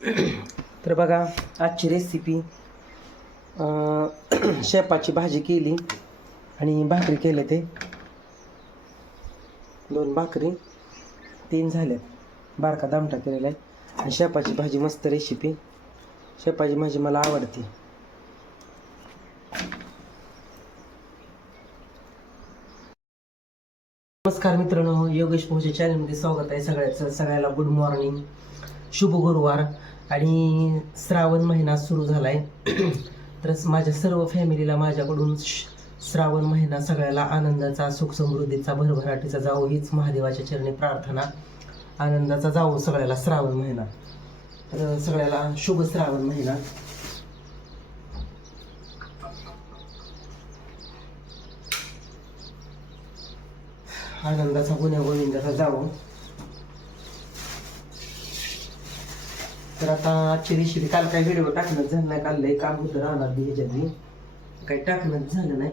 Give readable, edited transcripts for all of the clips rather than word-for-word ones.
तर बघा आजची रेसिपी शेपाची भाजी केली आणि भाकरी केले. ते 2 भाकरी 3 झाल्यात. बारका दामटा केलेला आहे आणि शेपाची भाजी मस्त रेसिपी. शेपाची भाजी मला आवडते. नमस्कार मित्रांनो, योगेश पोहचे चॅनलमध्ये स्वागत आहे सगळ्याचं. सगळ्याला गुड मॉर्निंग, शुभ गुरुवार. आणि श्रावण महिना सुरू झाला आहे. तर माझ्या सर्व फॅमिलीला माझ्याकडून श्रावण महिना सगळ्याला आनंदाचा, सुख समृद्धीचा, भरभराटीचा जावो हीच महादेवाच्या चरणी प्रार्थना. आनंदाचा जावो सगळ्याला श्रावण महिना. तर सगळ्याला शुभ श्रावण महिना. आनंदाचा, गुन्ह्या गोविंदाचा जावो. तर आता आजची रेसिपी, काल काही व्हिडिओ टाकणंच झालं नाही. काल लई काम होतं राहणार बी ह्याच्यात बी काही टाकणंच झालं नाही.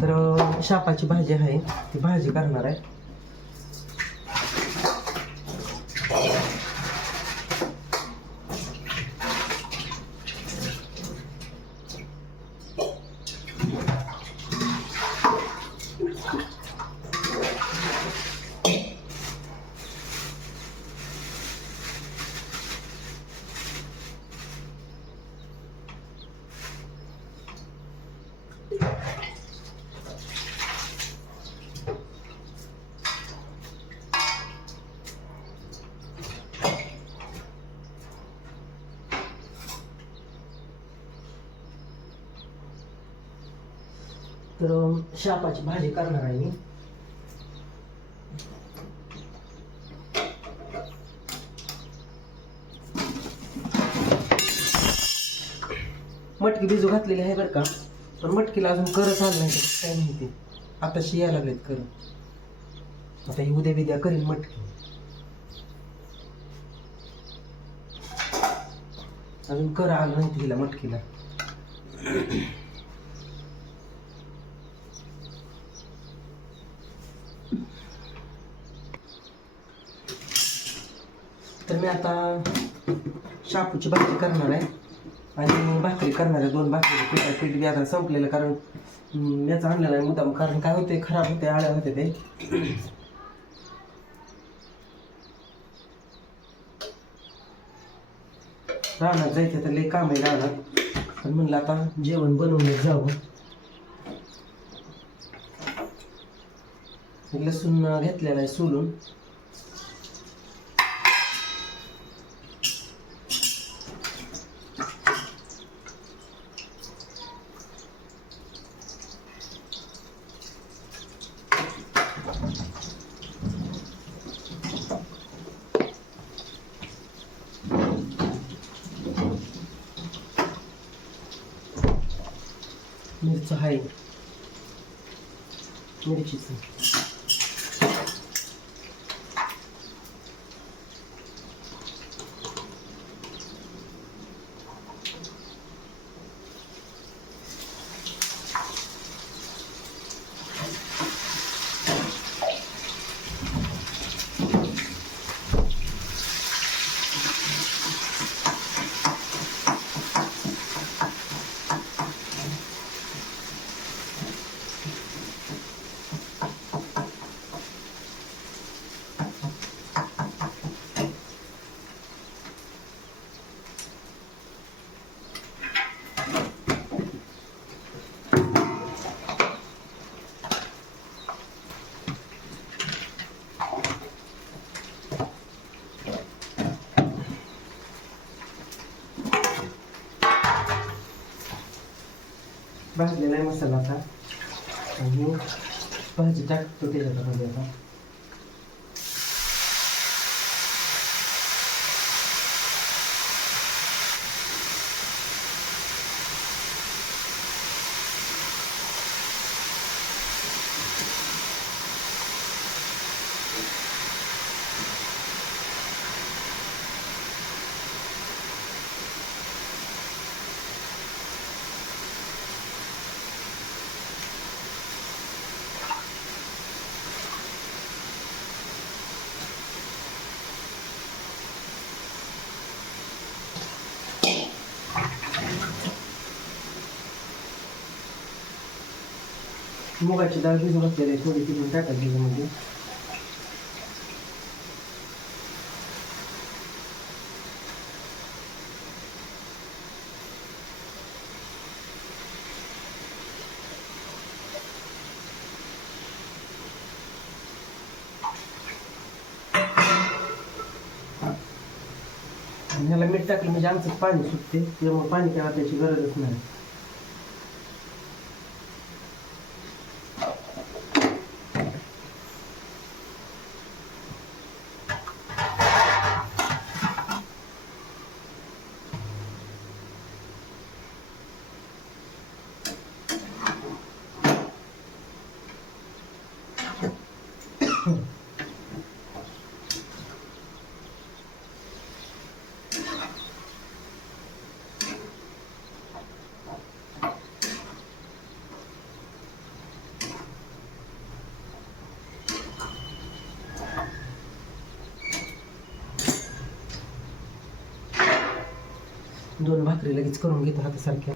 तर शापाची भाजी आहे, ती भाजी करणार आहे. तर शापाची भाजी करणार आहे मी. मटकी भिजू घातलेली आहे बरं का, पण मटकीला अजून करत आलं नाही. काय माहिती, आता शिया लागलेत कर. आता ही उद्या बिद्या करीन मटकी. अजून कर आलं नाही तिला मटकीला. तर मी आता शापूची भाजी करणार आहे आणि भाकरी करणार आहे. 2 भाकरी. पीठ बी आता संपलेलं, कारण याचं आणलेलं आहे मुद्दाम. कारण काय होते, खराब होते, आळ्या होते ते. रानात जायचं तर लई काम आहे रानात, पण म्हणलं आता जेवण बनवून जावं. लसूण घेतलेला आहे सोलून. मिरची आहे, मिरचीचं. भाजलेला आहे मसाला आता आणि भाजी टाकतो त्याच्यामध्ये आता. मुगाची डाळ भिजून घातलेली आहे, थोडी भिजून टाकायची त्याच्यामध्ये. आणि ह्याला मीठ टाकलं म्हणजे आमचं पाणी सुटते, त्यामुळे पाणी काय घालायची गरजच नाही. दोन भाकरी लगेच करून घेतो हातासारख्या.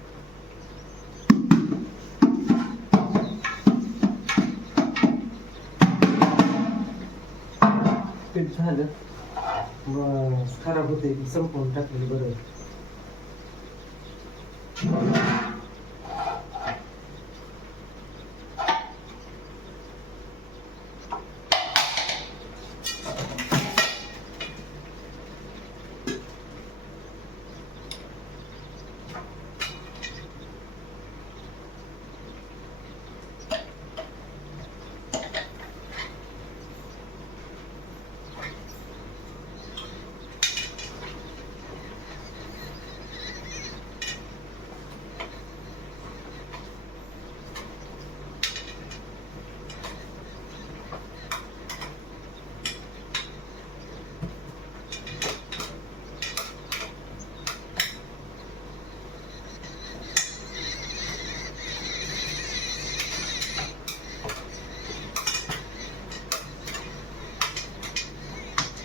पीठ झालं खराब होते, संपवून टाकलेलं बरं.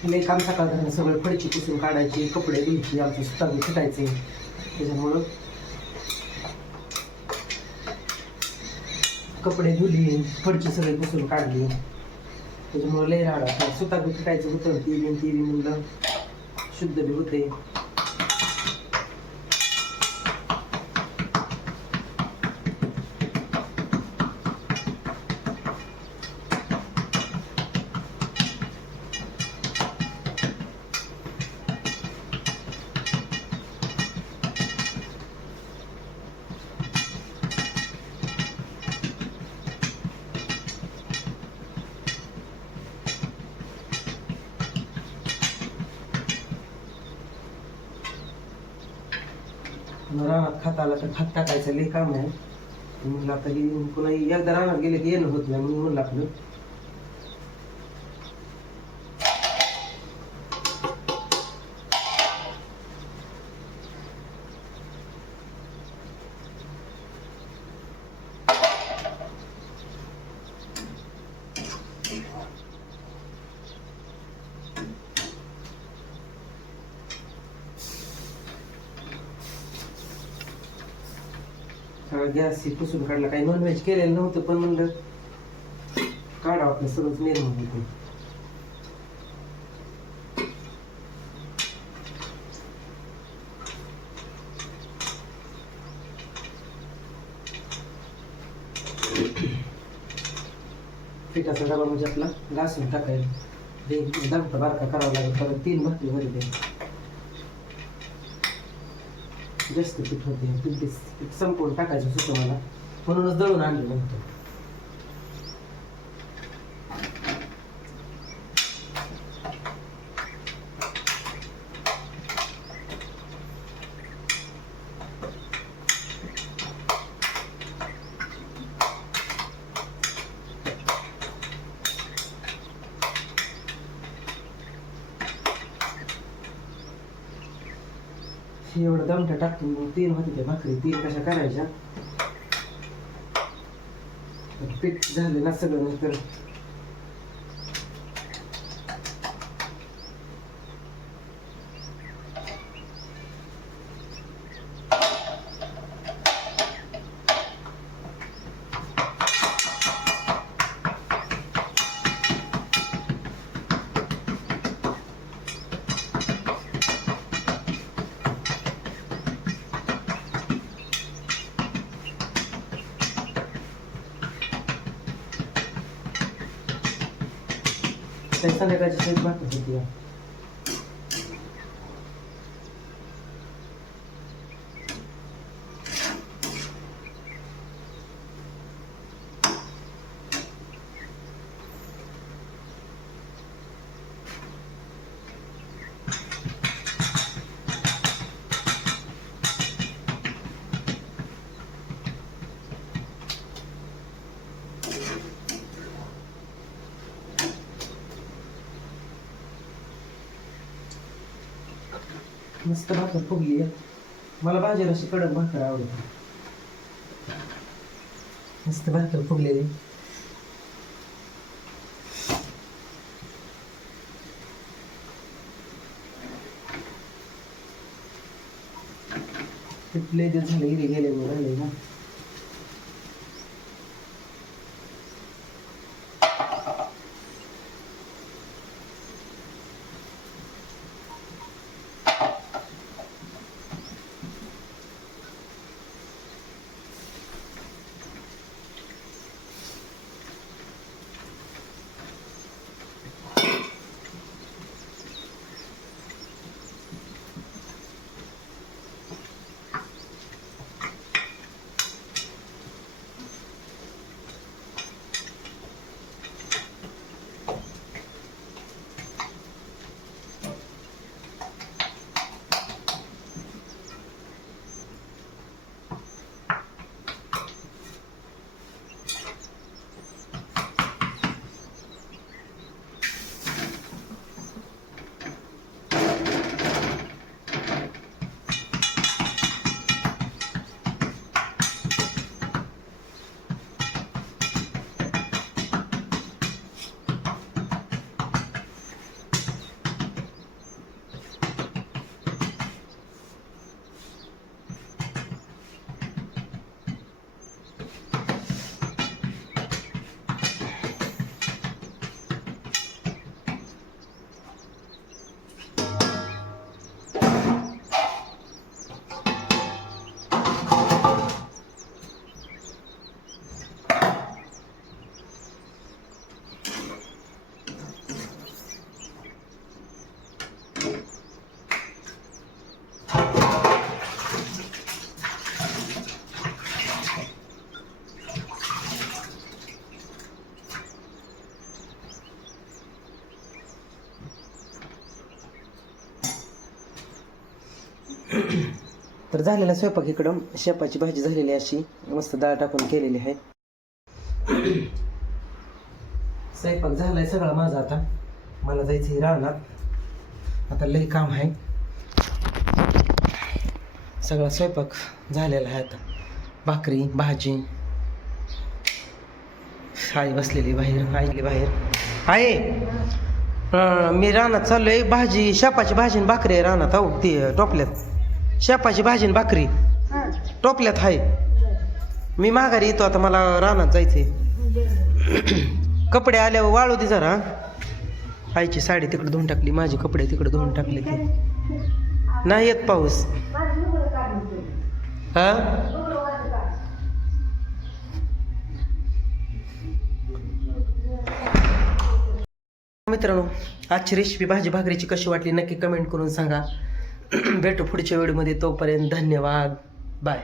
लई काम सकाळ झालं, सगळं फडची पुसून काढायची, कपडे धुयचे, आमचे सुतावे फुटायचे. त्याच्यामुळं कपडे धुली, फडची सगळी पुसून काढली. त्याच्यामुळे लई राडा, सुतावे फुटायचं होतं. ती बी म्हणलं शुद्ध बी होते. रानात खात आला तर खात टाकायचं लई काम आहे. म्हणलं आता पुन्हा एकदा रानात गेले की येणं होत नाही, म्हणून म्हणलं आपलं सगळं गॅस पुसून काढला. काही नॉनव्हेज केलेलं नव्हतं, पण म्हणलं काढावं आपलं सगळंच निर्माण होतं. पिठाचा डबा म्हणजे आपला घासून टाकायला दामटा बारका करावा लागेल, कारण 3 भाकरी मध्ये जास्त पीठ होते. पीठ संपवून टाकायचं सुद्धा मला, म्हणूनच दळून आणलं नव्हतं. एवढं दमटा टाकून मग 3 होते त्या भाकरी. 3 कशा करायच्या, पीठ झालं ना सगळं. नंतर संध्याकाळची सैज भाकर होती. मस्त भाकर फुगली. मला भाजीला अशी कडक भाकर आवडते. मस्त भाकर फुगलेली. लय दिवस झाले इथे गेले राहिले ना. तर झालेला स्वयंपाक इकडं शेपाची भाजी झालेली अशी मस्त डाळ टाकून केलेली आहे. स्वयंपाक झालाय सगळा माझा. आता मला जायचं रानात. आता लई काम आहे. सगळा स्वयंपाक झालेला आहे. आता भाकरी भाजी. आई बसलेली बाहेर. आईली बाहेर आहे. मी रानात चाललोय. भाजी शेपाची भाजी आणि भाकरी आहे रानात. हो ती टोपल्यात शेपाची भाजी आणि भाकरी टोपल्यात आहे. मी माघारी येतो. आता मला रानात जायचंय. कपडे आल्यावर वाळू दे जरा. आईची साडी तिकडे धुवून टाकली. माझे कपडे तिकडे धुवून टाकले. ते नाही येत पाऊस. हा मित्रांनो, आजची रेसिपी भाजी भाकरीची कशी वाटली नक्की कमेंट करून सांगा. भेटू पुढच्या व्हिडिओमध्ये. तोपर्यंत धन्यवाद. बाय.